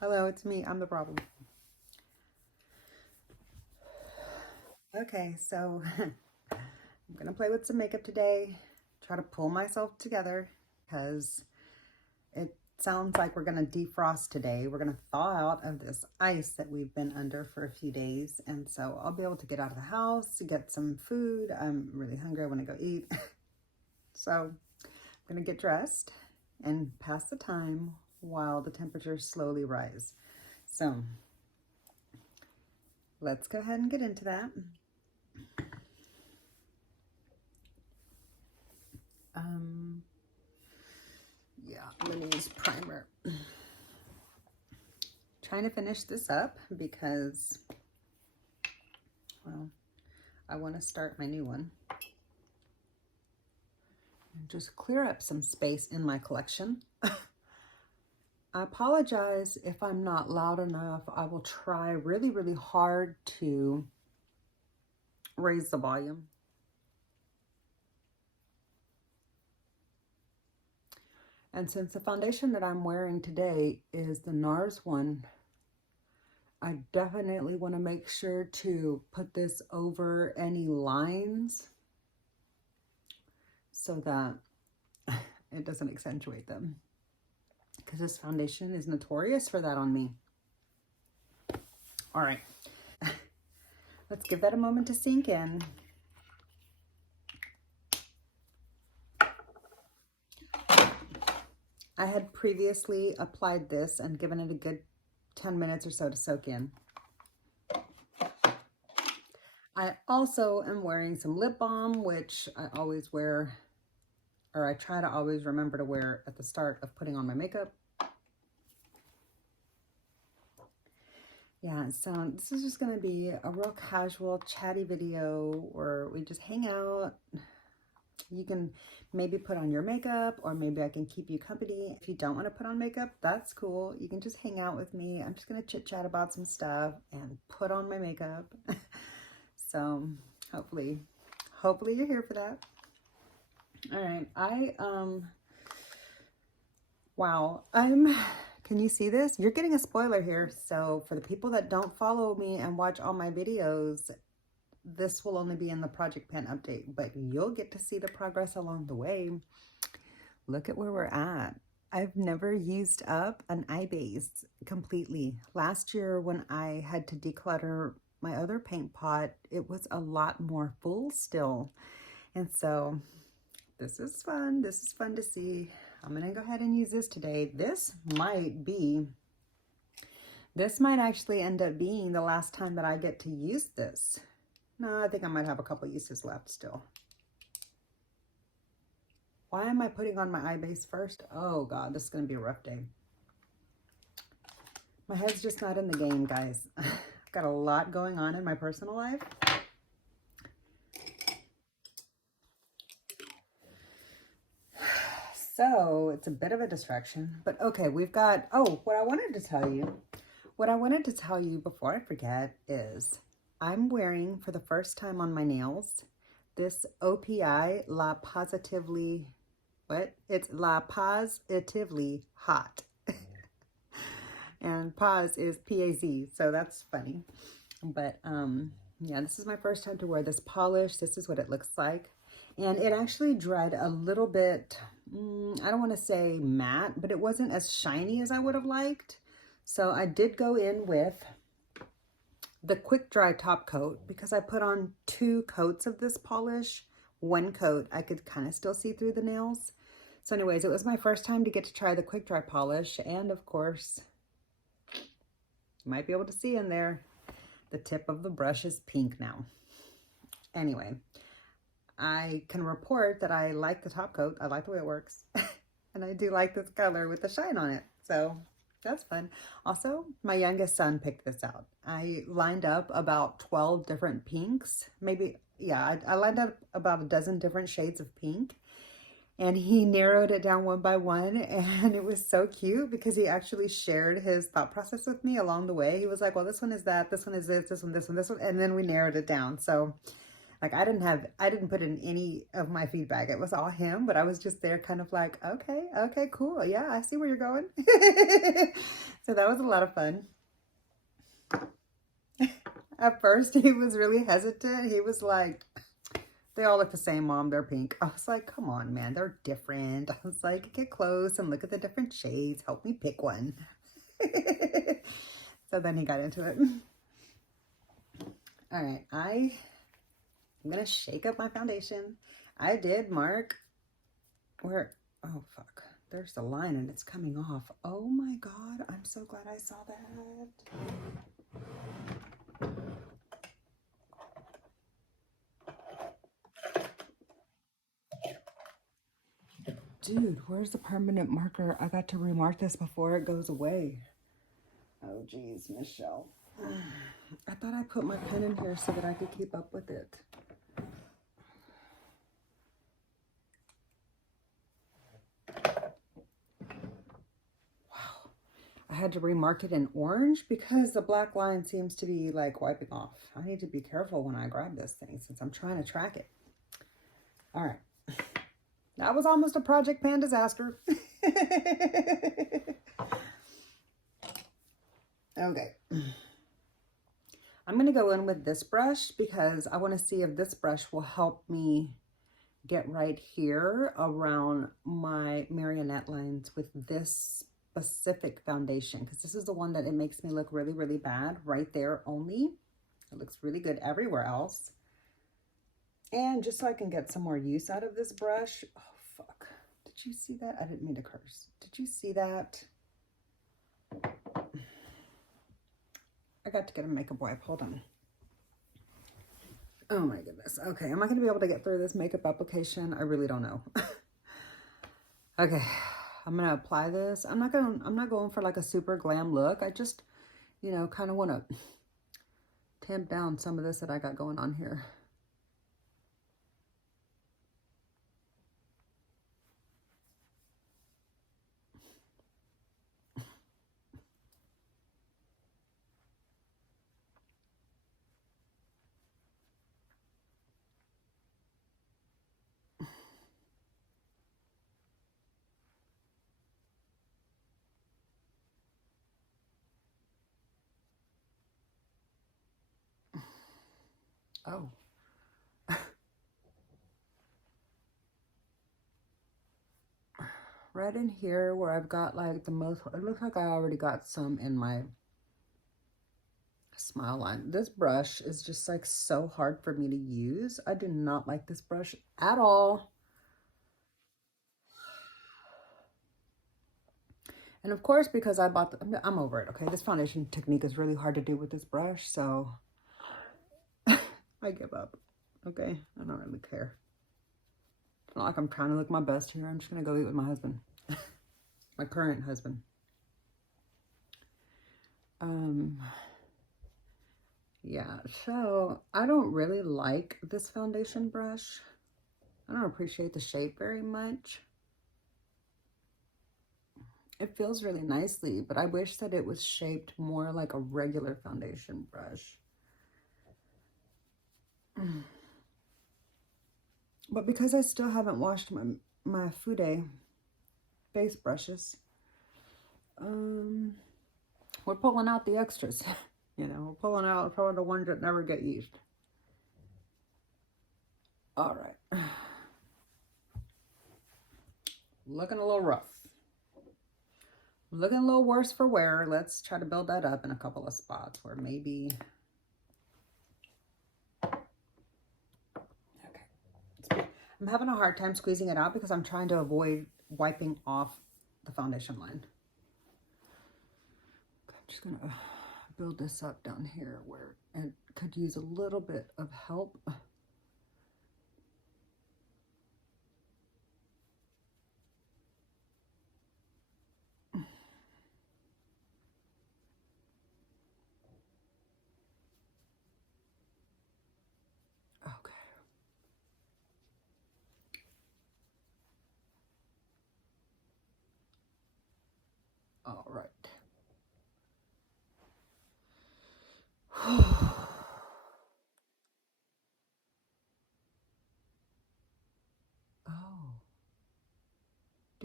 Hello, it's me. I'm the problem. Okay, so I'm gonna play with some makeup today. Try to pull myself together because it sounds like we're gonna defrost today. We're gonna thaw out of this ice that we've been under for a few days, and so I'll be able to get out of the house, get some food. I'm really hungry. I want to go eat. So I'm gonna get dressed and pass the time while the temperatures slowly rise. So let's go ahead and get into that. Yeah, I'm gonna use primer. Trying to finish this up because, well, I want to start my new one. And just clear up some space in my collection. I apologize if I'm not loud enough. I will try really, really hard to raise the volume. And since the foundation that I'm wearing today is the NARS one, I definitely want to make sure to put this over any lines so that it doesn't accentuate them, because this foundation is notorious for that on me. All right, let's give that a moment to sink in. I had previously applied this and given it a good 10 minutes or so to soak in. I also am wearing some lip balm, which I always wear, or I try to always remember to wear at the start of putting on my makeup. Yeah, so this is just going to be a real casual, chatty video where we just hang out. You can maybe put on your makeup, or maybe I can keep you company. If you don't want to put on makeup, that's cool. You can just hang out with me. I'm just going to chit chat about some stuff and put on my makeup. So hopefully you're here for that. All right, wow, can you see this? You're getting a spoiler here. So for the people that don't follow me and watch all my videos, this will only be in the project pan update, but you'll get to see the progress along the way. Look at where we're at. I've never used up an eye base completely. Last year when I had to declutter my other paint pot, it was a lot more full still. And so this is fun. This is fun to see. I'm gonna go ahead and use this today. This might actually end up being the last time that I get to use this. No, I think I might have a couple uses left still. Why am I putting on my eye base first? Oh God, this is gonna be a rough day. My head's just not in the game, guys. I've got a lot going on in my personal life. So it's a bit of a distraction, but okay, we've got, oh, what I wanted to tell you before I forget is I'm wearing for the first time on my nails this OPI La Positively, what? It's La Paz-itively Hot. And Paz is P-A-Z, so that's funny. But yeah, this is my first time to wear this polish. This is what it looks like. And it actually dried a little bit, I don't want to say matte, but it wasn't as shiny as I would have liked. So I did go in with the quick dry top coat because I put on 2 coats of this polish. 1 coat, I could kind of still see through the nails. So anyways, it was my first time to get to try the quick dry polish. And of course, you might be able to see in there, the tip of the brush is pink now. Anyway, I can report that I like the top coat. I like the way it works. And I do like this color with the shine on it. So that's fun. Also, my youngest son picked this out. I lined up about 12 different pinks. Maybe, yeah, I lined up about a dozen different shades of pink. And he narrowed it down one by one, and it was so cute because he actually shared his thought process with me along the way. He was like, well, this one is that, this one is this one, this one, this one, and then we narrowed it down. So Like I didn't put in any of my feedback. It was all him, but I was just there kind of like, okay, cool. Yeah, I see where you're going. So that was a lot of fun. At first he was really hesitant. He was like, they all look the same, Mom. They're pink. I was like, come on, man. They're different. I was like, get close and look at the different shades. Help me pick one. So then he got into it. All right. I'm going to shake up my foundation. I did mark where, oh, fuck. There's the line and it's coming off. Oh, my God. I'm so glad I saw that. Dude, where's the permanent marker? I got to remark this before it goes away. Oh, geez, Michelle. I thought I put my pen in here so that I could keep up with it. Wow. I had to remark it in orange because the black line seems to be like wiping off. I need to be careful when I grab this thing since I'm trying to track it. All right. That was almost a Project Pan disaster. Okay. I'm going to go in with this brush because I want to see if this brush will help me get right here around my marionette lines with this specific foundation, because this is the one that it makes me look really, really bad right there only. It looks really good everywhere else. And just so I can get some more use out of this brush. Oh, fuck. Did you see that? I didn't mean to curse. Did you see that? I got to get a makeup wipe. Hold on. Oh my goodness. Okay, am I going to be able to get through this makeup application? I really don't know. Okay, I'm going to apply this. I'm not going for like a super glam look. I just, you know, kind of want to tamp down some of this that I got going on here. Oh. Right in here where I've got like the most, it looks like I already got some in my smile line. This brush is just like so hard for me to use. I do not like this brush at all. And of course, because I bought I'm over it, okay? This foundation technique is really hard to do with this brush, so I give up, okay? I don't really care. It's not like I'm trying to look my best here. I'm just gonna go eat with my husband. My current husband. Yeah, so I don't really like this foundation brush. I don't appreciate the shape very much. It feels really nicely, but I wish that it was shaped more like a regular foundation brush. But because I still haven't washed my fude base brushes, we're pulling out the extras. You know, we're pulling out probably the ones that never get used. All right. Looking a little rough. Looking a little worse for wear. Let's try to build that up in a couple of spots where maybe... Okay. I'm having a hard time squeezing it out because I'm trying to avoid wiping off the foundation line. I'm just going to build this up down here where it could use a little bit of help. Okay. All right.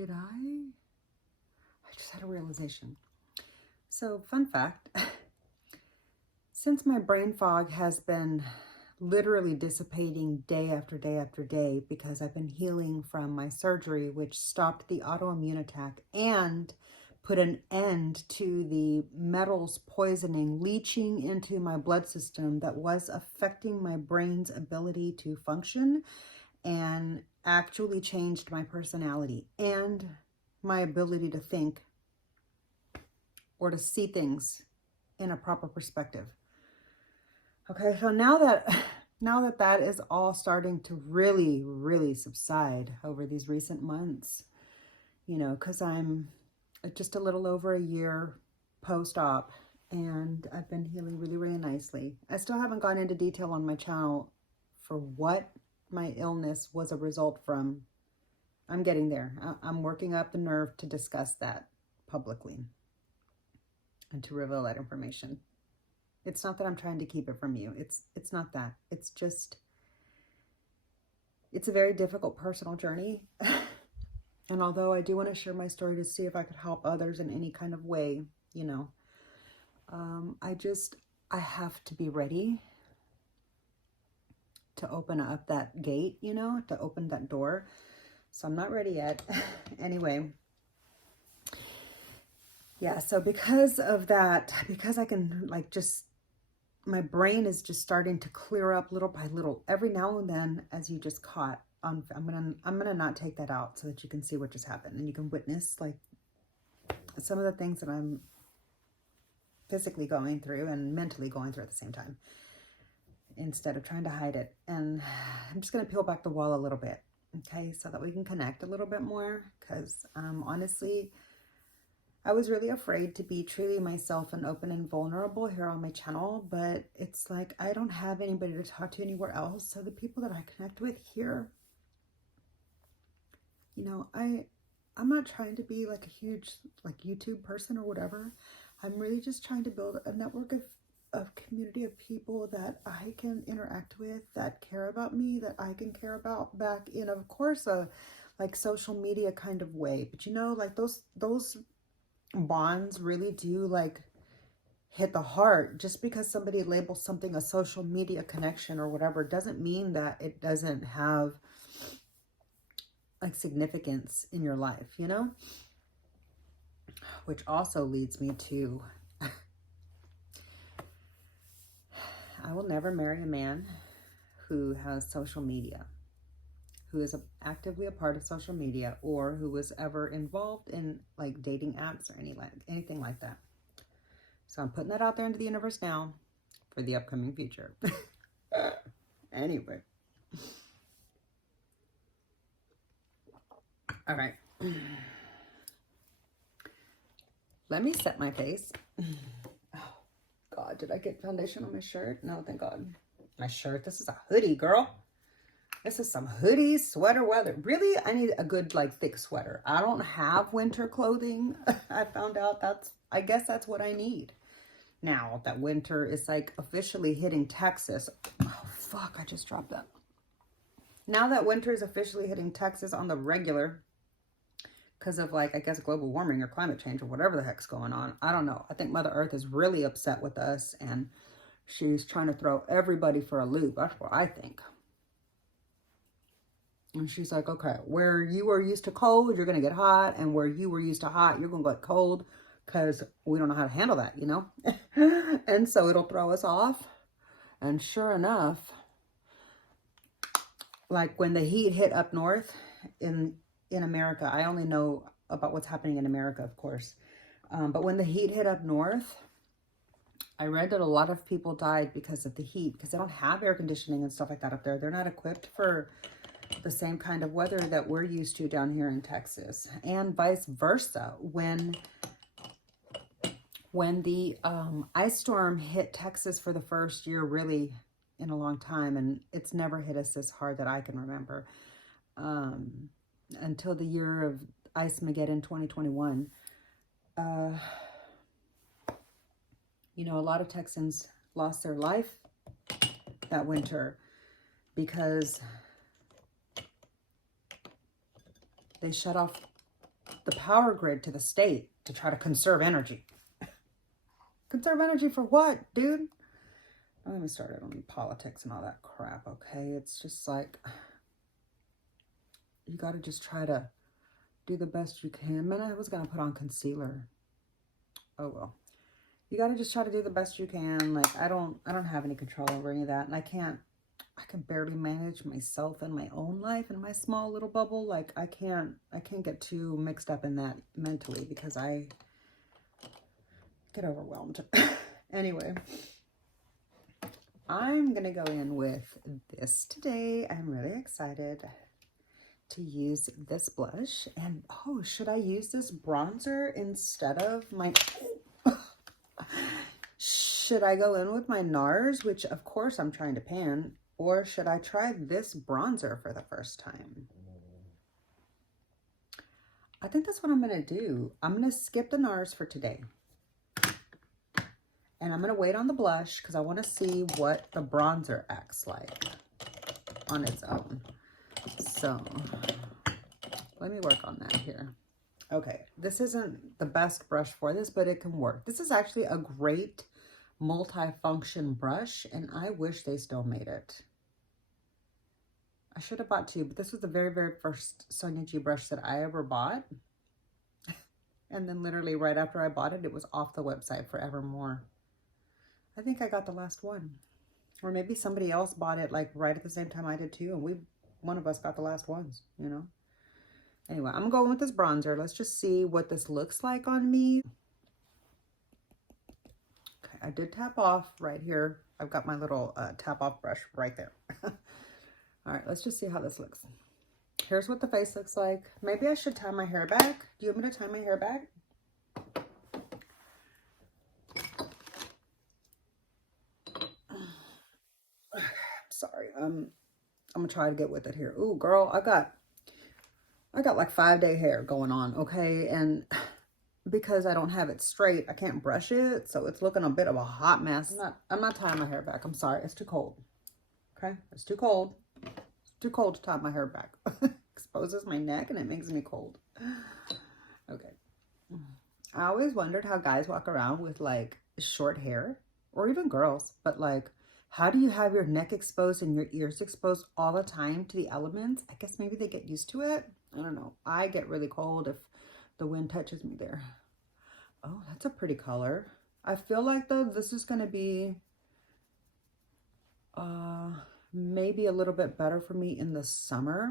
did I just had a realization. So, fun fact, since my brain fog has been literally dissipating day after day after day because I've been healing from my surgery, which stopped the autoimmune attack and put an end to the metals poisoning leaching into my blood system that was affecting my brain's ability to function, and actually changed my personality and my ability to think or to see things in a proper perspective. Okay, so now that that is all starting to really subside over these recent months, you know, because I'm just a little over a year post-op and I've been healing really nicely. I still haven't gone into detail on my channel for what my illness was a result from. I'm getting there. I'm working up the nerve to discuss that publicly and to reveal that information. It's not that I'm trying to keep it from you. It's not that. It's just, it's a very difficult personal journey. And although I do want to share my story to see if I could help others in any kind of way, you know, I have to be ready to open up that gate, you know, to open that door. So I'm not ready yet. Anyway. Yeah, so because of that, because I can like just, my brain is just starting to clear up little by little. Every now and then, as you just caught on, I'm gonna not take that out so that you can see what just happened and you can witness like some of the things that I'm physically going through and mentally going through at the same time, instead of trying to hide it. And I'm just gonna peel back the wall a little bit, okay, so that we can connect a little bit more. Because honestly, I was really afraid to be truly myself and open and vulnerable here on my channel, but it's like I don't have anybody to talk to anywhere else. So the people that I connect with here, you know, I'm not trying to be like a huge like YouTube person or whatever. I'm really just trying to build a network of community of people that I can interact with, that care about me, that I can care about back in, of course, a like social media kind of way. But you know, like those bonds really do like hit the heart. Just because somebody labels something a social media connection or whatever doesn't mean that it doesn't have like significance in your life, you know? Which also leads me to I will never marry a man who has social media, who is actively a part of social media, or who was ever involved in like dating apps or anything like that. So I'm putting that out there into the universe now for the upcoming future. Anyway. All right. Let me set my face. Oh, God, did I get foundation on my shirt? No, thank God. My shirt, this is a hoodie, girl. This is some hoodie, sweater weather. Really, I need a good, like, thick sweater. I don't have winter clothing. I found out I guess that's what I need. Now that winter is, like, officially hitting Texas. Oh, fuck, I just dropped that. Now that winter is officially hitting Texas on the regular, because of, like, I guess global warming or climate change or whatever the heck's going on. I don't know. I think Mother Earth is really upset with us, and she's trying to throw everybody for a loop. That's what I think. And she's like, okay, where you were used to cold, you're going to get hot. And where you were used to hot, you're going to get cold, because we don't know how to handle that, you know? And so it'll throw us off. And sure enough, like when the heat hit up north in America, I only know about what's happening in America, of course. But when the heat hit up north, I read that a lot of people died because of the heat, because they don't have air conditioning and stuff like that up there. They're not equipped for the same kind of weather that we're used to down here in Texas, and vice versa. When the ice storm hit Texas for the first year really in a long time, and it's never hit us this hard that I can remember, until the year of Ice-mageddon 2021. You know, a lot of Texans lost their life that winter because they shut off power grid to the state to try to conserve energy. Conserve energy for what, dude? Don't get me started on politics and all that crap, okay? It's just like, you got to just try to do the best you can. Man, I was going to put on concealer. Oh, well. You got to just try to do the best you can. Like, I don't have any control over any of that. And I can barely manage myself and my own life in my small little bubble. Like, I can't get too mixed up in that mentally because I get overwhelmed. Anyway, I'm going to go in with this today. I'm really excited to use this blush. And, oh, should I use this bronzer instead of my... Should I go in with my NARS, which of course I'm trying to pan, or should I try this bronzer for the first time? I think that's what I'm going to do. I'm going to skip the NARS for today. And I'm going to wait on the blush because I want to see what the bronzer acts like on its own. So let me work on that here. Okay, this isn't the best brush for this, but it can work. This is actually a great multi-function brush, and I wish they still made it. I should have bought two, but this was the very, very first Sonia G brush that I ever bought. And then literally right after I bought it, it was off the website forevermore. I think I got the last one. Or maybe somebody else bought it like right at the same time I did too, and one of us got the last ones, you know? Anyway, I'm going with this bronzer. Let's just see what this looks like on me. Okay, I did tap off right here. I've got my little tap off brush right there. All right, let's just see how this looks. Here's what the face looks like. Maybe I should tie my hair back. Do you want me to tie my hair back? Sorry, I'm gonna try to get with it here. Ooh, girl, I got like 5-day hair going on, okay? And because I don't have it straight, I can't brush it, so it's looking a bit of a hot mess. I'm not tying my hair back. I'm sorry, it's too cold. Okay, it's too cold. It's too cold to tie my hair back. Exposes my neck and it makes me cold. Okay. I always wondered how guys walk around with like short hair, or even girls, but like, how do you have your neck exposed and your ears exposed all the time to the elements? I guess maybe they get used to it. I don't know. I get really cold if the wind touches me there. Oh, that's a pretty color. I feel like though this is going to be maybe a little bit better for me in the summer.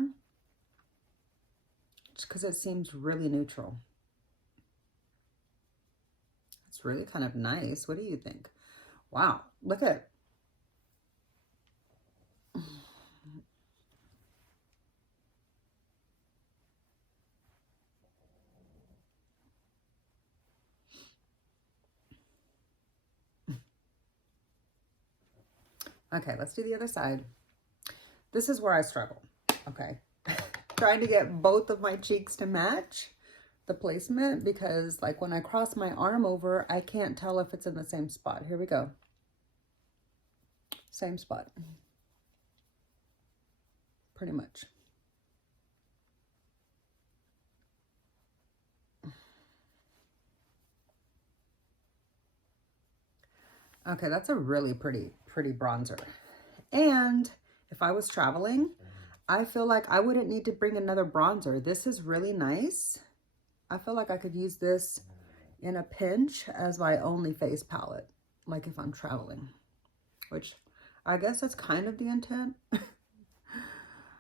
Just because it seems really neutral. It's really kind of nice. What do you think? Wow, look at... Okay, let's do the other side. This is where I struggle, okay? Trying to get both of my cheeks to match the placement, because like when I cross my arm over, I can't tell if it's in the same spot. Here we go. Same spot. Pretty much. Okay, that's a really pretty bronzer. And if I was traveling, I feel like I wouldn't need to bring another bronzer. This is really nice. I feel like I could use this in a pinch as my only face palette, like if I'm traveling, which I guess that's kind of the intent.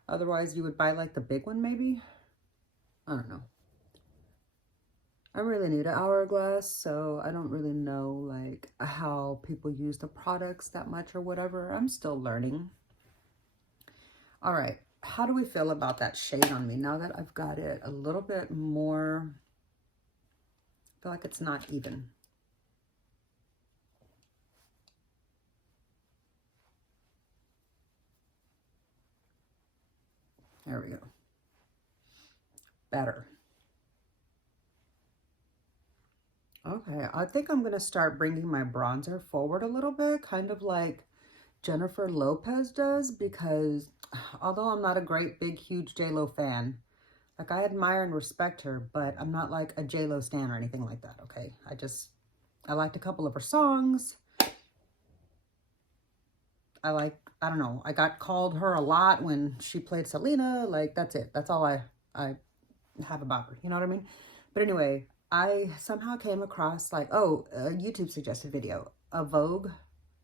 Otherwise, you would buy like the big one maybe. I don't know. I'm really new to Hourglass, so I don't really know like how people use the products that much or whatever. I'm still learning. All right, how do we feel about that shade on me now that I've got it a little bit more? I feel like it's not even. There we go. Better. Okay, I think I'm going to start bringing my bronzer forward a little bit, kind of like Jennifer Lopez does, because although I'm not a great, big, huge JLO fan, Like, I admire and respect her, but I'm not like a JLO stan or anything like that, okay? I liked a couple of her songs. I don't know, I got called her a lot when she played Selena. Like, that's it. That's all I have about her. You know what I mean? But anyway, I somehow came across like, oh, a YouTube suggested video, a Vogue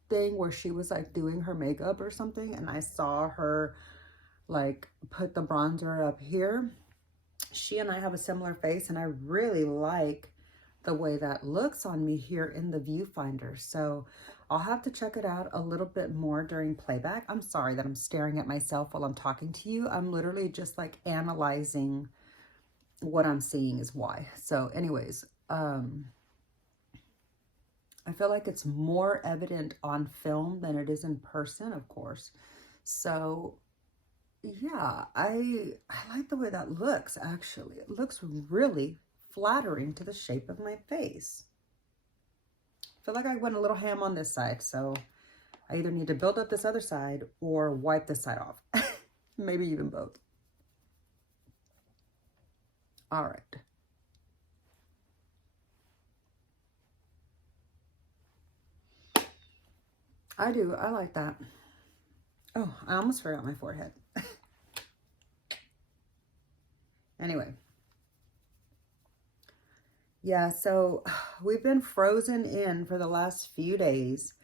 thing where she was like doing her makeup or something. And I saw her like put the bronzer up here. She and I have a similar face, and I really like the way that looks on me here in the viewfinder. So I'll have to check it out a little bit more during playback. I'm sorry that I'm staring at myself while I'm talking to you. I'm literally just like analyzing what I'm seeing is why. So anyways, I feel like it's more evident on film than it is in person, of course. So yeah, I like the way that looks, actually. It looks really flattering to the shape of my face. I feel like I went a little ham on this side, so I either need to build up this other side or wipe this side off. Maybe even both. All right. I like that. Oh, I almost forgot my forehead. Anyway. Yeah, so we've been frozen in for the last few days,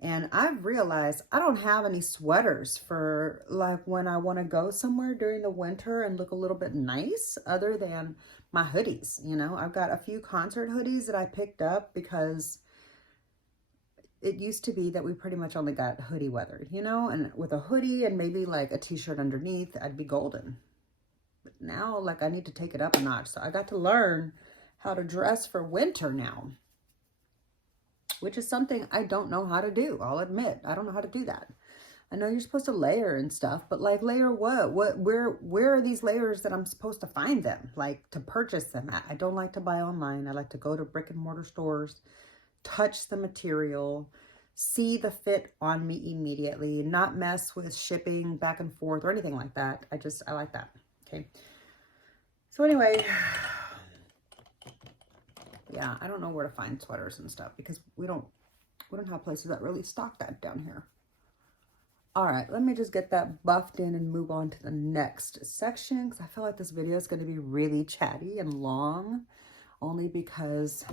and I've realized I don't have any sweaters for like when I want to go somewhere during the winter and look a little bit nice other than my hoodies. You know, I've got a few concert hoodies that I picked up because it used to be that we pretty much only got hoodie weather, you know, and with a hoodie and maybe like a t-shirt underneath, I'd be golden. But now, like, I need to take it up a notch. So I got to learn how to dress for winter now, which is something I don't know how to do. I'll admit, I don't know how to do that. I know you're supposed to layer and stuff, but like, layer what? Where are these layers that I'm supposed to find them? Like, to purchase them. I don't like to buy online. I like to go to brick and mortar stores, touch the material, see the fit on me immediately, not mess with shipping back and forth or anything like that. I like that. Okay. So anyway, yeah, I don't know where to find sweaters and stuff because we don't have places that really stock that down here. All right, let me just get that buffed in and move on to the next section because I feel like this video is going to be really chatty and long, only because,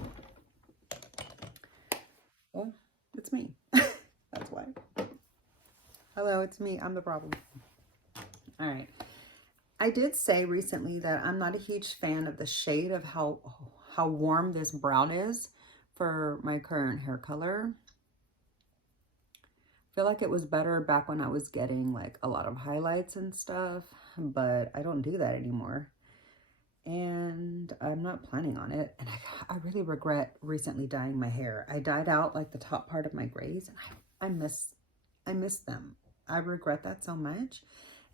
well, it's me. That's why. Hello, it's me. I'm the problem. All right. I did say recently that I'm not a huge fan of the shade of how warm this brown is for my current hair color. I feel like it was better back when I was getting like a lot of highlights and stuff, but I don't do that anymore. And I'm not planning on it. And I really regret recently dyeing my hair. I dyed out like the top part of my grays, and I miss them. I regret that so much.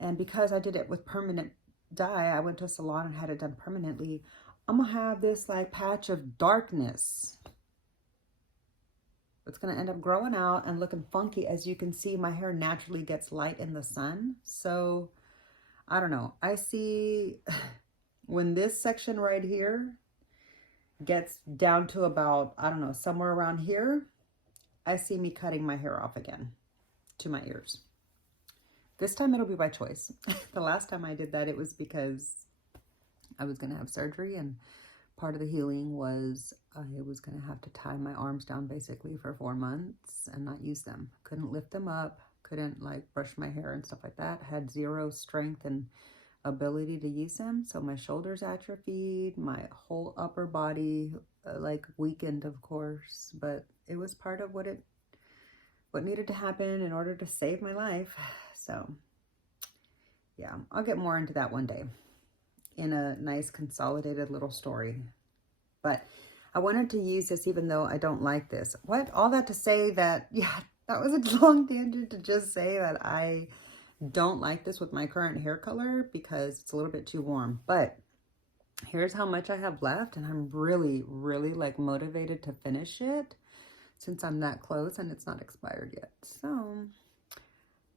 And because I did it with permanent dye, I went to a salon and had it done permanently. I'm gonna have this like patch of darkness. It's gonna end up growing out and looking funky. As you can see, my hair naturally gets light in the sun. So I don't know. I see when this section right here gets down to about, I don't know, somewhere around here, I see me cutting my hair off again to my ears. This time it'll be by choice. The last time I did that, it was because I was going to have surgery, and part of the healing was I was going to have to tie my arms down basically for 4 months and not use them. Couldn't lift them up, couldn't like brush my hair and stuff like that. Had zero strength and ability to use them. So my shoulders atrophied, my whole upper body like weakened, of course, but it was part of what needed to happen in order to save my life. So yeah, I'll get more into that one day in a nice consolidated little story. But I wanted to use this even though I don't like this. All that to say that, yeah, that was a long tangent to just say that I don't like this with my current hair color because it's a little bit too warm. But here's how much I have left, and I'm really, really like motivated to finish it since I'm that close and it's not expired yet. So,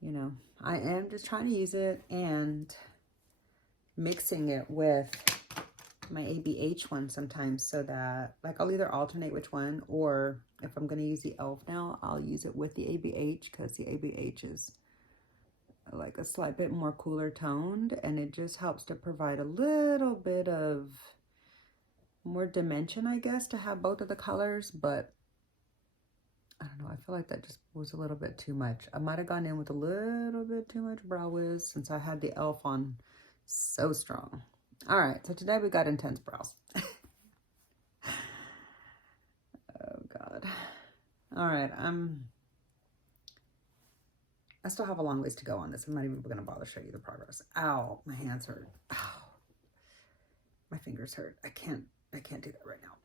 you know, I am just trying to use it, and mixing it with my ABH one sometimes, so that like I'll either alternate which one, or if I'm going to use the e.l.f. now, I'll use it with the ABH, because the ABH is like a slight bit more cooler toned, and it just helps to provide a little bit of more dimension, I guess, to have both of the colors. But I don't know, I feel like that just was a little bit too much. I might have gone in with a little bit too much Brow Wiz since I had the e.l.f. on so strong. All right, so today we got intense brows. Oh God. All right, I still have a long ways to go on this. I'm not even gonna bother show you the progress. Ow, my hands hurt. Ow. My fingers hurt. I can't do that right now.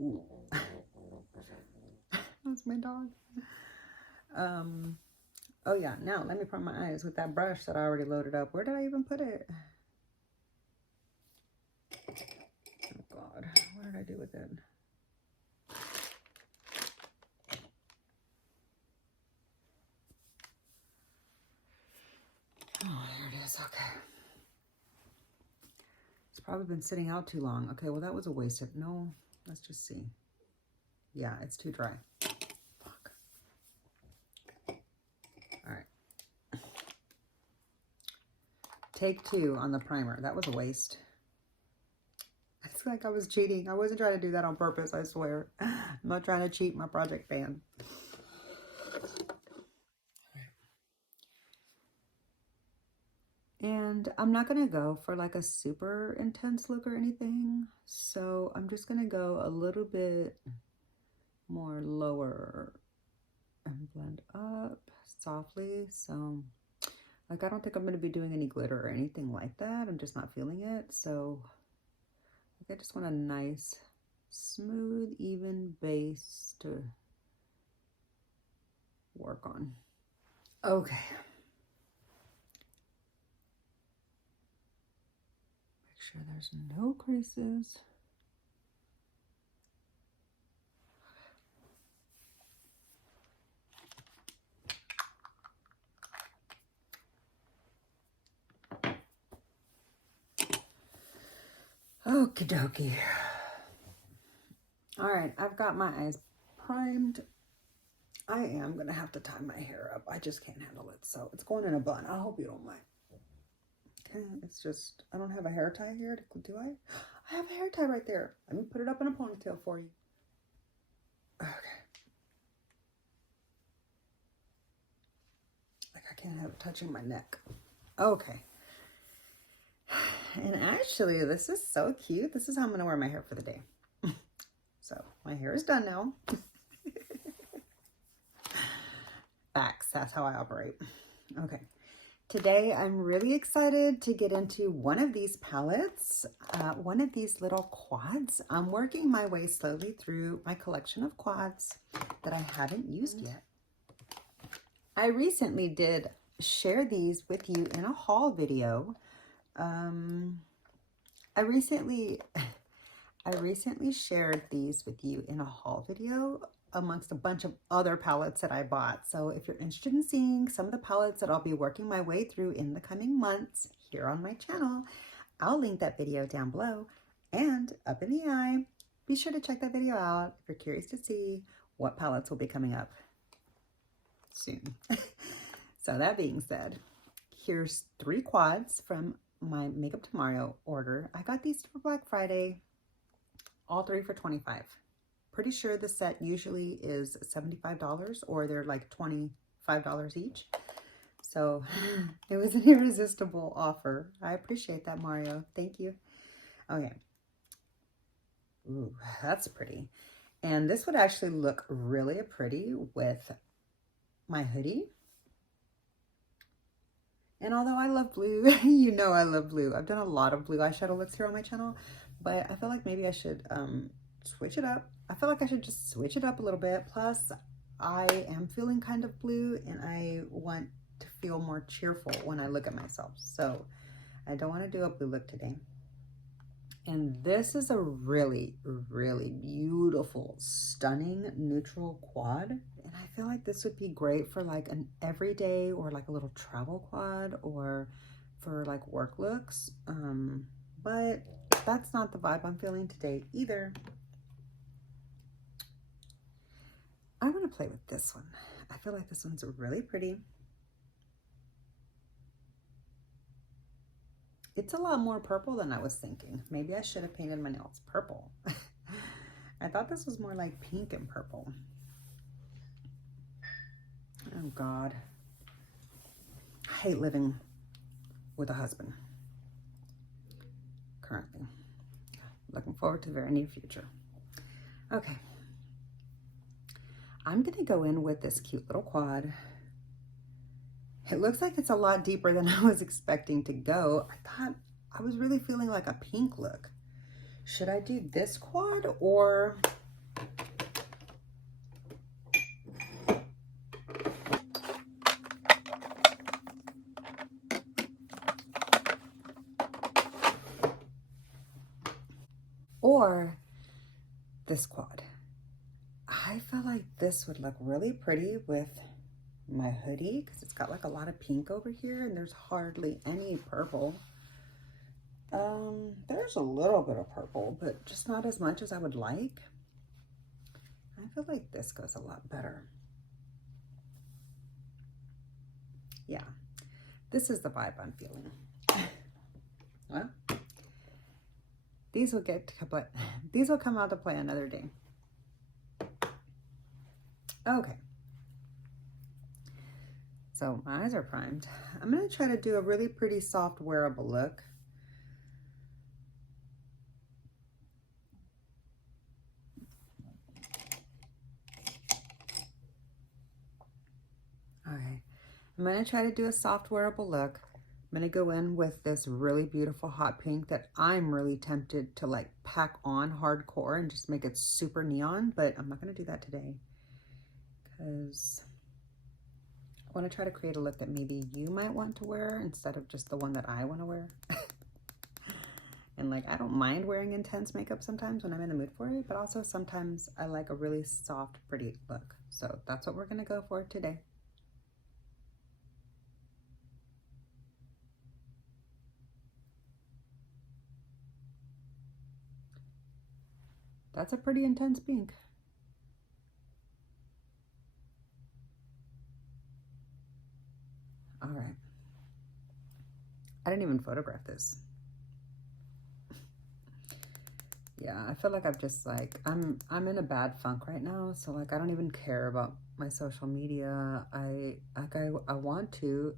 Ooh. That's my dog. Oh yeah, now let me prime my eyes with that brush that I already loaded up. Where did I even put it? Oh God, what did I do with it? Oh, here it is, okay. It's probably been sitting out too long. Okay, well that was a waste of, no, let's just see. Yeah, it's too dry. Fuck. All right. Take 2 on the primer. That was a waste. It's like I was cheating. I wasn't trying to do that on purpose, I swear. I'm not trying to cheat my project band. And I'm not going to go for like a super intense look or anything. So I'm just going to go a little bit more lower and blend up softly. So like, I don't think I'm going to be doing any glitter or anything like that. I'm just not feeling it. So I just want a nice, smooth, even base to work on. Okay. Make sure there's no creases. Okie dokie. All right, I've got my eyes primed. I am gonna have to tie my hair up. I just can't handle it, so it's going in a bun. I hope you don't mind. Okay, it's just, I don't have a hair tie here, do I? I have a hair tie right there. Let me put it up in a ponytail for you. Okay. Like I can't have it touching my neck. Okay. And actually, this is so cute. This is how I'm gonna wear my hair for the day. So my hair is done now. Facts, that's how I operate. Okay. Today, I'm really excited to get into one of these palettes, one of these little quads. I'm working my way slowly through my collection of quads that I haven't used yet. I recently did share these with you in a haul video. I recently shared these with you in a haul video amongst a bunch of other palettes that I bought. So if you're interested in seeing some of the palettes that I'll be working my way through in the coming months here on my channel, I'll link that video down below and up in the eye. Be sure to check that video out if you're curious to see what palettes will be coming up soon. So that being said, here's 3 quads from my Makeup Tomorrow order. I got these for Black Friday, all 3 for $25. Pretty sure the set usually is $75, or they're like $25 each. So it was an irresistible offer. I appreciate that, Mario. Thank you. Okay. Ooh, that's pretty. And this would actually look really pretty with my hoodie. And although I love blue, you know I love blue. I've done a lot of blue eyeshadow looks here on my channel, but I feel like maybe I should switch it up. I feel like I should just switch it up a little bit. Plus, I am feeling kind of blue, and I want to feel more cheerful when I look at myself. So I don't want to do a blue look today. And this is a really, really beautiful, stunning neutral quad. And I feel like this would be great for like an everyday or like a little travel quad or for like work looks. But that's not the vibe I'm feeling today either. I want to play with this one. I feel like this one's really pretty. It's a lot more purple than I was thinking. Maybe I should have painted my nails purple. I thought this was more like pink and purple. Oh God. I hate living with a husband currently. Looking forward to the very near future. Okay. I'm gonna go in with this cute little quad. It looks like it's a lot deeper than I was expecting to go. I thought I was really feeling like a pink look. Should I do this quad or... or this quad? I feel like this would look really pretty with my hoodie because it's got like a lot of pink over here and there's hardly any purple. There's a little bit of purple, but just not as much as I would like. I feel like this goes a lot better. Yeah, this is the vibe I'm feeling. Well, these will come out to play another day. Okay. So my eyes are primed. I'm gonna try to do a really pretty soft wearable look. Okay, I'm gonna try to do a soft wearable look. I'm gonna go in with this really beautiful hot pink that I'm really tempted to like pack on hardcore and just make it super neon, but I'm not gonna do that today because I wanna try to create a look that maybe you might want to wear instead of just the one that I wanna wear. And like, I don't mind wearing intense makeup sometimes when I'm in the mood for it, but also sometimes I like a really soft, pretty look. So that's what we're gonna go for today. That's a pretty intense pink. All right. I didn't even photograph this. Yeah, I feel like I've just like, I'm in a bad funk right now. So like, I don't even care about my social media. I want to,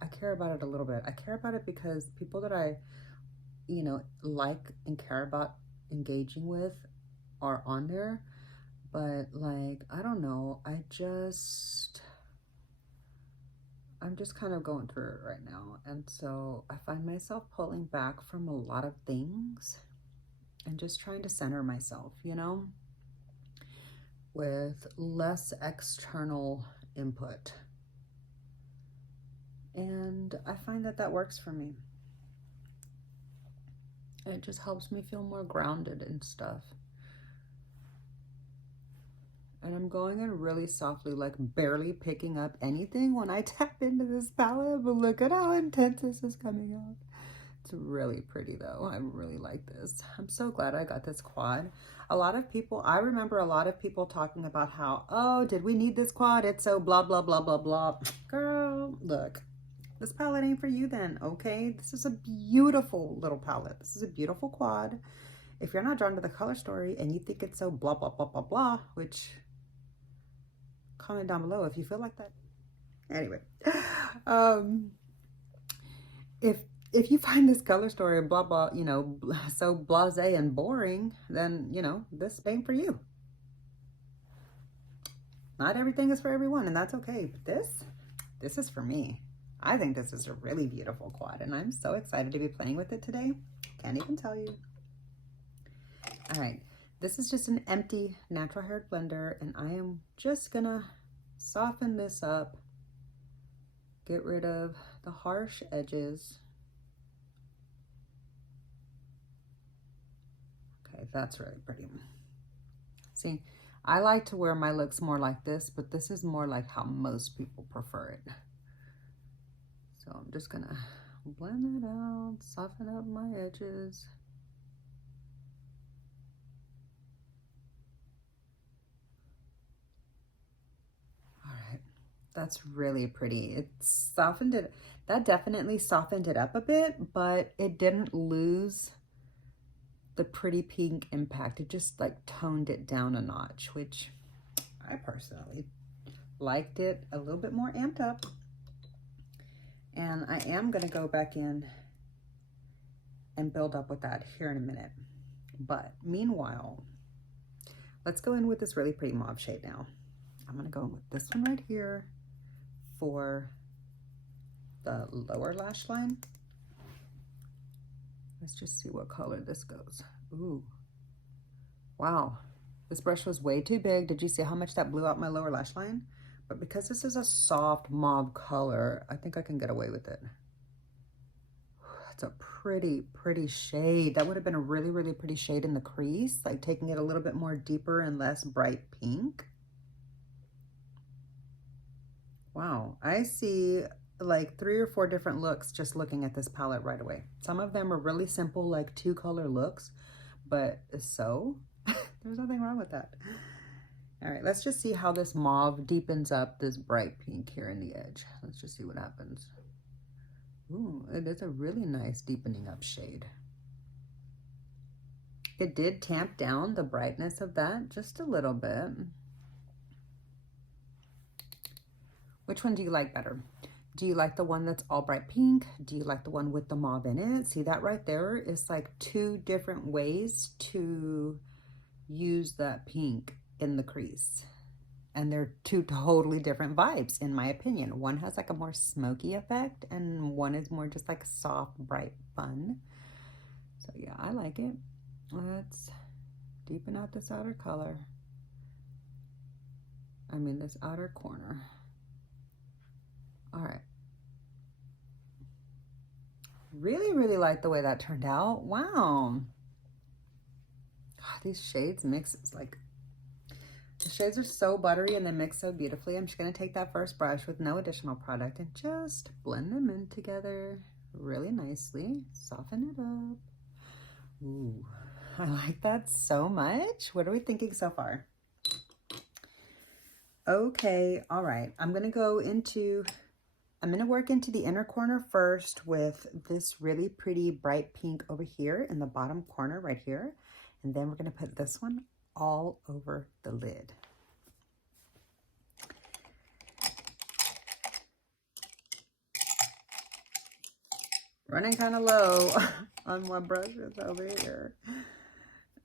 I care about it a little bit. I care about it because people that I, you know, like and care about engaging with are on there. But like, I don't know. I'm just kind of going through it right now. And so I find myself pulling back from a lot of things and just trying to center myself, you know, with less external input. And I find that that works for me. It just helps me feel more grounded and stuff. And I'm going in really softly, like barely picking up anything when I tap into this palette, but look at how intense this is coming out. It's really pretty though. I really like this. I'm so glad I got this quad. A lot of people, I remember a lot of people talking about how, oh, did we need this quad? It's so blah, blah, blah, blah, blah. Girl, look, this palette ain't for you then, okay? This is a beautiful little palette. This is a beautiful quad. If you're not drawn to the color story and you think it's so blah, blah, blah, blah, blah, which comment down below if you feel like that. Anyway, if you find this color story blah blah, you know, so blasé and boring, then you know this ain't for you. Not everything is for everyone, and that's okay. But this is for me. I think this is a really beautiful quad, and I'm so excited to be playing with it today. Can't even tell you. All right, this is just an empty natural haired blender, and I am just gonna soften this up, get rid of the harsh edges, That's really pretty. See, I like to wear my looks more like this, but this is more like how most people prefer it. So I'm just gonna blend that out, soften up my edges. All right, that's really pretty. It softened it, that definitely softened it up a bit, but it didn't lose the pretty pink impact. It just like toned it down a notch, which I personally liked it a little bit more amped up. And I am gonna go back in and build up with that here in a minute. But meanwhile, let's go in with this really pretty mauve shade now. I'm gonna go in with this one right here for the lower lash line. Let's just see what color this goes. Ooh, wow. This brush was way too big. Did you see how much that blew out my lower lash line? But because this is a soft mauve color, I think I can get away with it. That's a pretty, pretty shade. That would have been a really, really pretty shade in the crease, like taking it a little bit more deeper and less bright pink. Wow, I see like 3 or 4 different looks just looking at this palette right away. Some of them are really simple, like 2-color looks, but so there's nothing wrong with that. All right, let's just see how this mauve deepens up this bright pink here in the edge. Let's just see what happens. Ooh, it is a really nice deepening up shade. It did tamp down the brightness of that just a little bit. Which one do you like better? Do you like the one that's all bright pink? Do you like the one with the mauve in it? See that right there is like 2 different ways to use that pink in the crease. And they're 2 totally different vibes, in my opinion. One has like a more smoky effect, and one is more just like soft, bright fun. So yeah, I like it. Let's deepen out this outer color. I mean, this outer corner. All right. Really, really like the way that turned out. Wow. Oh, these shades mix, it's like, the shades are so buttery and they mix so beautifully. I'm just gonna take that first brush with no additional product and just blend them in together really nicely. Soften it up. Ooh, I like that so much. What are we thinking so far? Okay, all right. I'm gonna work into the inner corner first with this really pretty bright pink over here in the bottom corner right here. And then we're gonna put this one all over the lid. Running kind of low on my brushes over here.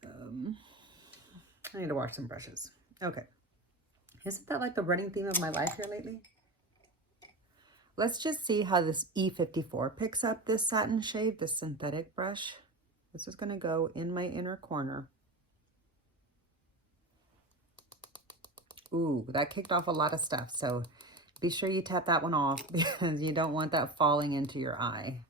I need to wash some brushes. Okay. Isn't that like the running theme of my life here lately? Let's just see how this E54 picks up this satin shade, this synthetic brush. This is going to go in my inner corner. Ooh, that kicked off a lot of stuff. So be sure you tap that one off because you don't want that falling into your eye.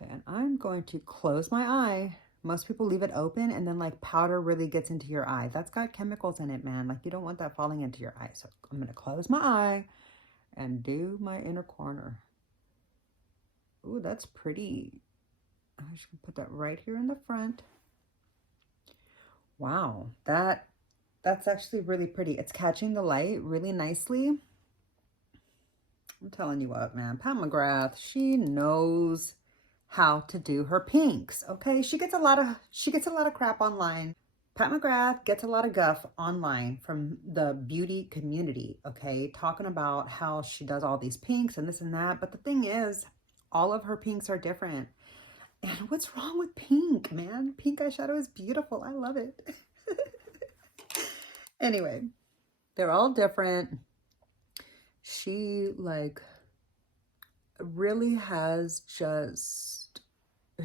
Okay, and I'm going to close my eye. Most people leave it open and then like powder really gets into your eye. That's got chemicals in it, man. Like you don't want that falling into your eye. So I'm going to close my eye and do my inner corner. Ooh, that's pretty. I'm just going to put that right here in the front. Wow, that's actually really pretty. It's catching the light really nicely. I'm telling you what, man. Pat McGrath, she knows how to do her pinks. Okay, she gets a lot of crap online. Pat McGrath gets a lot of guff online from the beauty community, okay, talking about how she does all these pinks and this and that. But the thing is, all of her pinks are different. And what's wrong with pink, man? Pink eyeshadow is beautiful. I love it. Anyway, they're all different. She like really has just,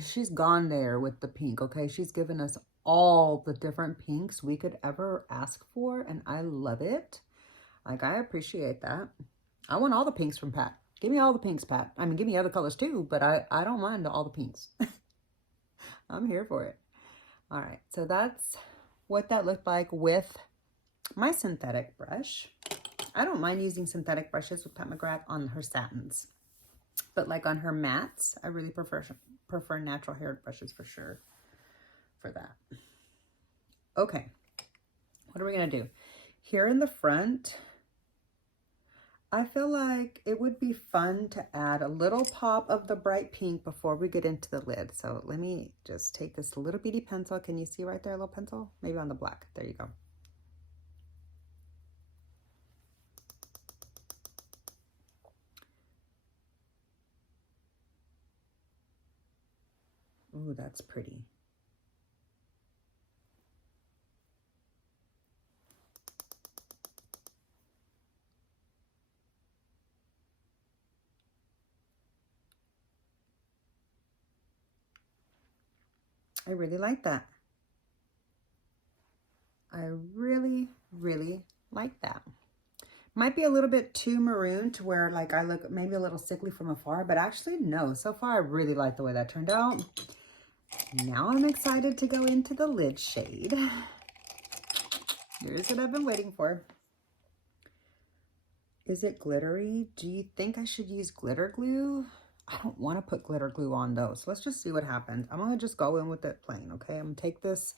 she's gone there with the pink, okay? She's given us all the different pinks we could ever ask for, and I love it. Like, I appreciate that. I want all the pinks from Pat. Give me all the pinks, Pat. I mean, give me other colors too, but I don't mind all the pinks. I'm here for it. All right, so that's what that looked like with my synthetic brush. I don't mind using synthetic brushes with Pat McGrath on her satins, but like on her mattes, I really prefer natural haired brushes for sure for that. Okay, what are we gonna do? Here in the front, I feel like it would be fun to add a little pop of the bright pink before we get into the lid. So let me just take this little bitty pencil. Can you see right there, a little pencil? Maybe on the black. There you go. Ooh, that's pretty. I really like that. I really, really like that. Might be a little bit too maroon to where like I look maybe a little sickly from afar, but actually no, so far I really like the way that turned out. Now I'm excited to go into the lid shade. Here's what I've been waiting for. Is it glittery? Do you think I should use glitter glue? I don't want to put glitter glue on though, so let's just see what happens. I'm gonna just go in with it plain, okay? I'm gonna take this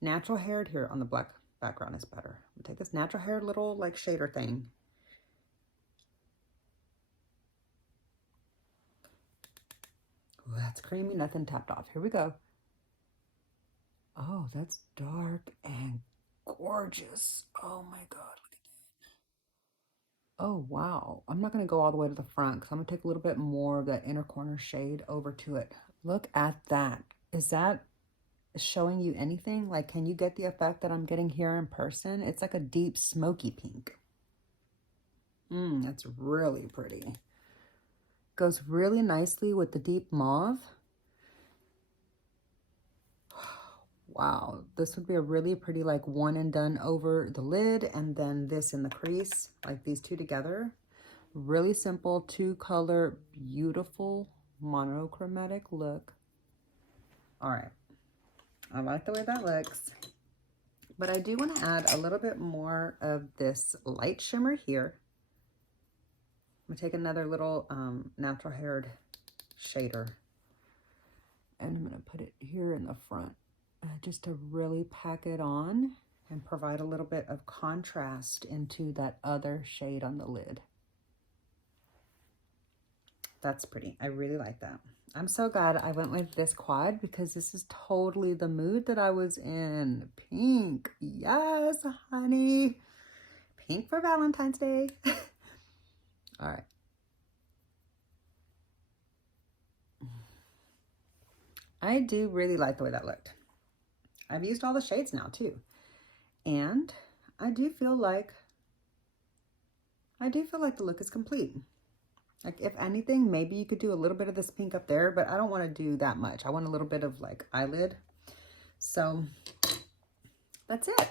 natural haired, here on the black background is better. I'm gonna take this natural haired little like shader thing. Ooh, that's creamy, nothing tapped off. Here we go. Oh, that's dark and gorgeous. Oh my God. Oh, wow. I'm not going to go all the way to the front because I'm going to take a little bit more of that inner corner shade over to it. Look at that. Is that showing you anything? Like, can you get the effect that I'm getting here in person? It's like a deep smoky pink. That's really pretty. Goes really nicely with the deep mauve. Wow, this would be a really pretty like one and done over the lid, and then this in the crease, like these two together. Really simple, two color, beautiful monochromatic look. All right, I like the way that looks, but I do want to add a little bit more of this light shimmer here. I'm gonna take another little natural haired shader, and I'm gonna put it here in the front. Just to really pack it on and provide a little bit of contrast into that other shade on the lid. That's pretty. I really like that. I'm so glad I went with this quad because this is totally the mood that I was in. Pink. Yes, honey. Pink for Valentine's Day. All right. I do really like the way that looked. I've used all the shades now too. And I do feel like the look is complete. Like if anything, maybe you could do a little bit of this pink up there, but I don't want to do that much. I want a little bit of like eyelid. So that's it.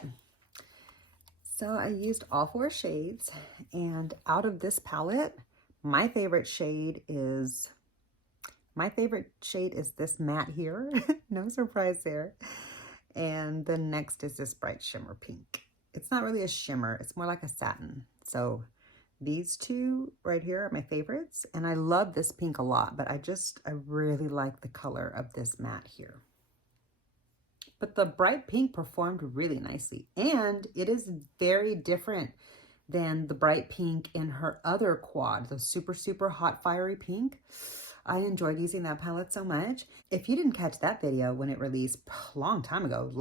So I used all 4 shades, and out of this palette, my favorite shade is this matte here. No surprise there. And the next is this bright shimmer pink. It's not really a shimmer, it's more like a satin. So these two right here are my favorites, and I love this pink a lot, but I really like the color of this matte here. But the bright pink performed really nicely, and it is very different than the bright pink in her other quad, the super, super hot fiery pink. I enjoyed using that palette so much. If you didn't catch that video when it released long time ago,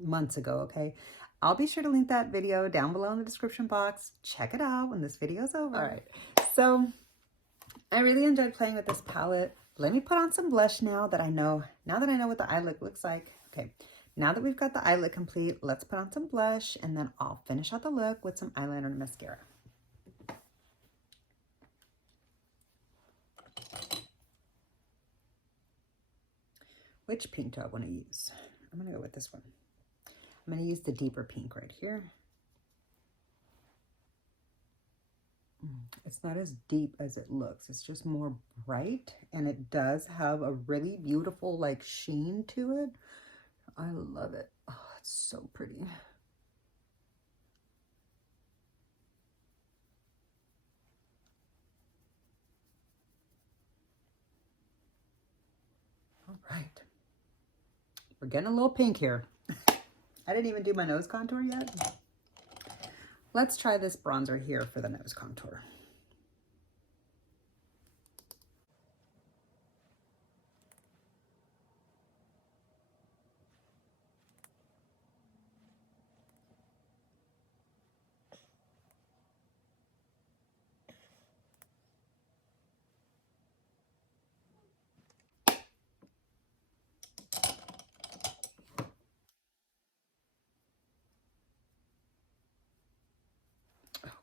months ago, okay? I'll be sure to link that video down below in the description box. Check it out when this video is over. All right, so I really enjoyed playing with this palette. Let me put on some blush now that I know what the eye look looks like. Okay, now that we've got the eye look complete, let's put on some blush, and then I'll finish out the look with some eyeliner and mascara. Which pink do I want to use? I'm going to go with this one. I'm going to use the deeper pink right here. It's not as deep as it looks. It's just more bright, and it does have a really beautiful like sheen to it. I love it. Oh, it's so pretty. All right. We're getting a little pink here. I didn't even do my nose contour yet. Let's try this bronzer here for the nose contour.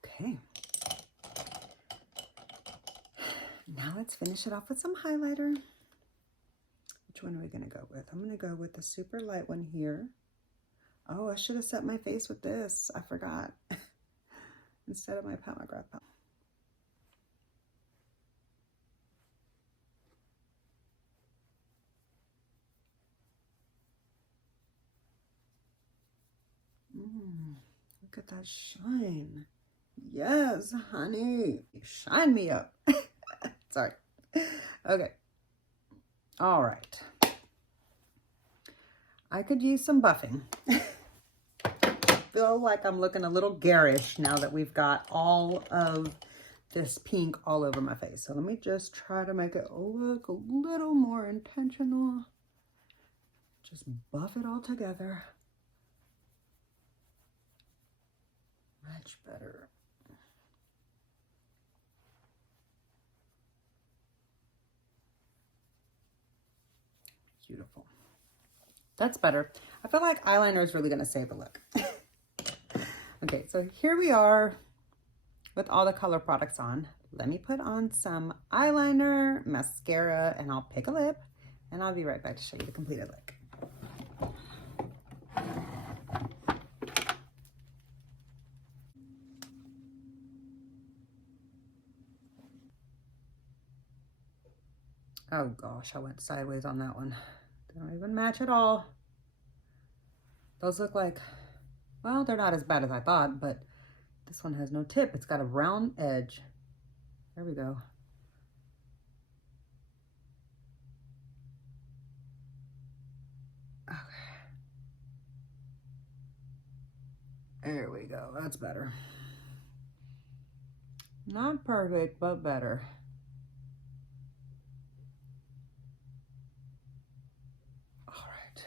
Okay. Now let's finish it off with some highlighter. Which one are we going to go with? I'm going to go with the super light one here. Oh, I should have set my face with this. I forgot. Instead of my McGrath palette. Look at that shine. Yes, honey. Shine me up. Sorry. Okay. All right. I could use some buffing. Feel like I'm looking a little garish now that we've got all of this pink all over my face. So let me just try to make it look a little more intentional. Just buff it all together. Much better. Beautiful. That's better. I feel like eyeliner is really going to save the look. Okay, so here we are with all the color products on. Let me put on some eyeliner, mascara, and I'll pick a lip, and I'll be right back to show you the completed look. Oh gosh, I went sideways on that one. They don't even match at all. Those look like, well, they're not as bad as I thought, but this one has no tip. It's got a round edge. There we go. Okay. There we go. That's better. Not perfect, but better. All right.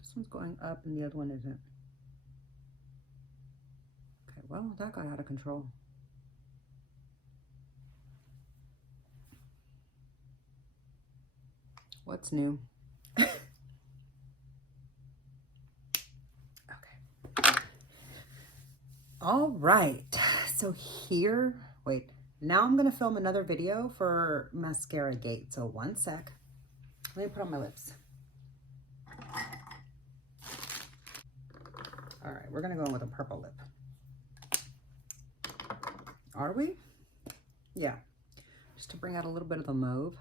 This one's going up and the other one isn't. Okay, well, that got out of control. What's new? Okay. All right. So here, wait, now I'm going to film another video for Mascara Gate. So one sec. Let me put on my lips. All right, we're going to go in with a purple lip. Are we? Yeah. Just to bring out a little bit of the mauve.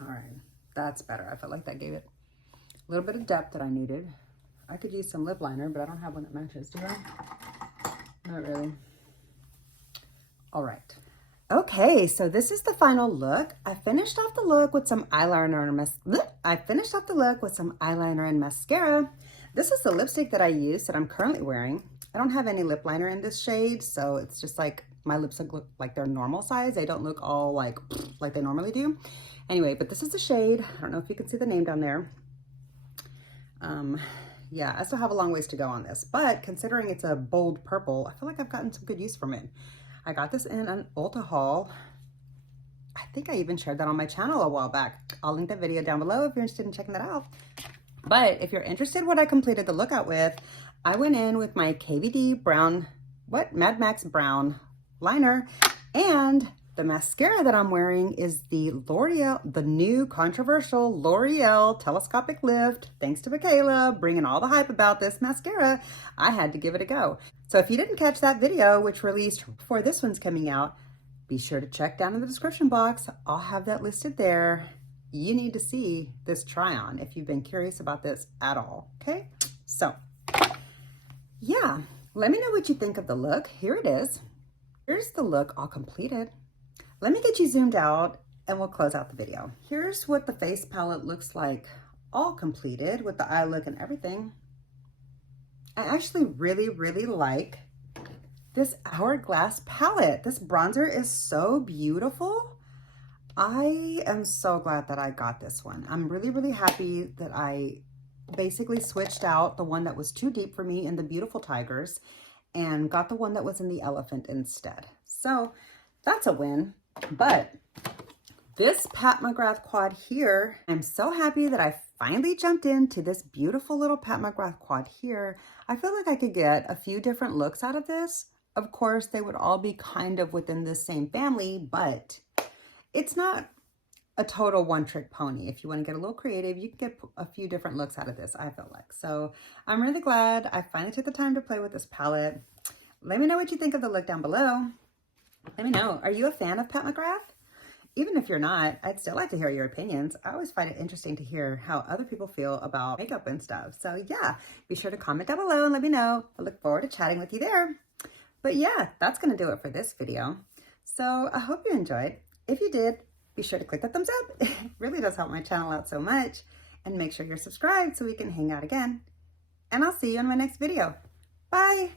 All right, that's better. I felt like that gave it a little bit of depth that I needed. I could use some lip liner, but I don't have one that matches, do I? Not really. All right. Okay, so this is the final look. I finished off the look with some eyeliner and mascara. This is the lipstick that I used that I'm currently wearing. I don't have any lip liner in this shade, so it's just like my lips look like they're normal size. They don't look all like they normally do. Anyway, but this is the shade. I don't know if you can see the name down there. yeah, I still have a long ways to go on this, but considering it's a bold purple, I feel like I've gotten some good use from it. I got this in an Ulta haul. I think I even shared that on my channel a while back. I'll link that video down below if you're interested in checking that out. But if you're interested what I completed the look out with, I went in with my KVD brown, Mad Max brown liner, and the mascara that I'm wearing is the L'Oreal, the new controversial L'Oreal Telescopic Lift. Thanks to Michaela bringing all the hype about this mascara, I had to give it a go. So if you didn't catch that video, which released before this one's coming out, be sure to check down in the description box. I'll have that listed there. You need to see this try on if you've been curious about this at all, okay? So, yeah, let me know what you think of the look. Here it is. Here's the look all completed. Let me get you zoomed out and we'll close out the video. Here's what the face palette looks like all completed with the eye look and everything. I actually really, really like this Hourglass palette. This bronzer is so beautiful. I am so glad that I got this one. I'm really, really happy that I basically switched out the one that was too deep for me in the Beautiful Tigers and got the one that was in the Elephant instead. So that's a win. But this Pat McGrath quad here, I'm so happy that I finally jumped into this beautiful little Pat McGrath quad here. I feel like I could get a few different looks out of this. Of course, they would all be kind of within the same family, but it's not a total one-trick pony. If you want to get a little creative, you can get a few different looks out of this, I feel like. So I'm really glad I finally took the time to play with this palette. Let me know what you think of the look down below. Let me know, are you a fan of Pat McGrath? Even if you're not, I'd still like to hear your opinions. I always find it interesting to hear how other people feel about makeup and stuff. So yeah, be sure to comment down below and let me know. I look forward to chatting with you there. But yeah, that's going to do it for this video. So I hope you enjoyed. If you did, be sure to click that thumbs up. It really does help my channel out so much. And make sure you're subscribed so we can hang out again. And I'll see you in my next video. Bye.